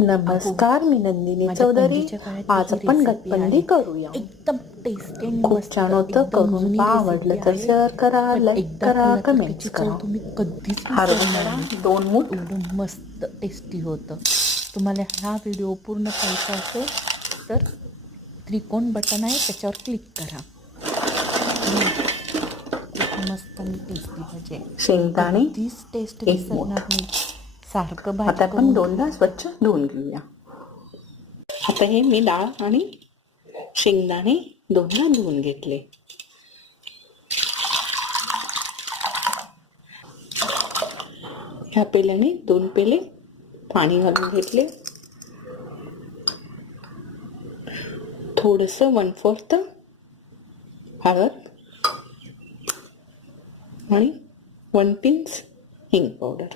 नमस्कार, मी नंदिनी चौधरी. आज आपण घटपंडी करूया. एकदम टेस्टी आणि खूप मस्त छान होतं. एकदम करून जुनी पहा. रेसिपी आवडलं तर आहे. शेअर करा, पण लाईक एकदा करा, खाल्लं तर कमेंट्स त्याची करा. चव तुम्ही कधीच हरभरा विसरणार नाही. 2 मूठ. एवढं मस्त टेस्टी होतं. तुम्हाला हा व्हिडिओ पूर्ण पाहायचा असेल तर त्रिकोण बटन आहे त्याच्यावर क्लिक करा. खूप मस्त आणि टेस्टी म्हणजे शेंगदाणे कधीच टेस्ट 1 मूठ. विसरणार नाही. सारखं भाजी आता आपण करून दोनदा स्वच्छ धुवून घेऊया. आता हे मी डाळ आणि शेंगदाणे दोनदा धुवून घेतले. ह्या पेल्याने 2 पेले पाणी घालून घेतले. थोडंसं 1/4 हळद आणि 1 पिंच हिंग पावडर.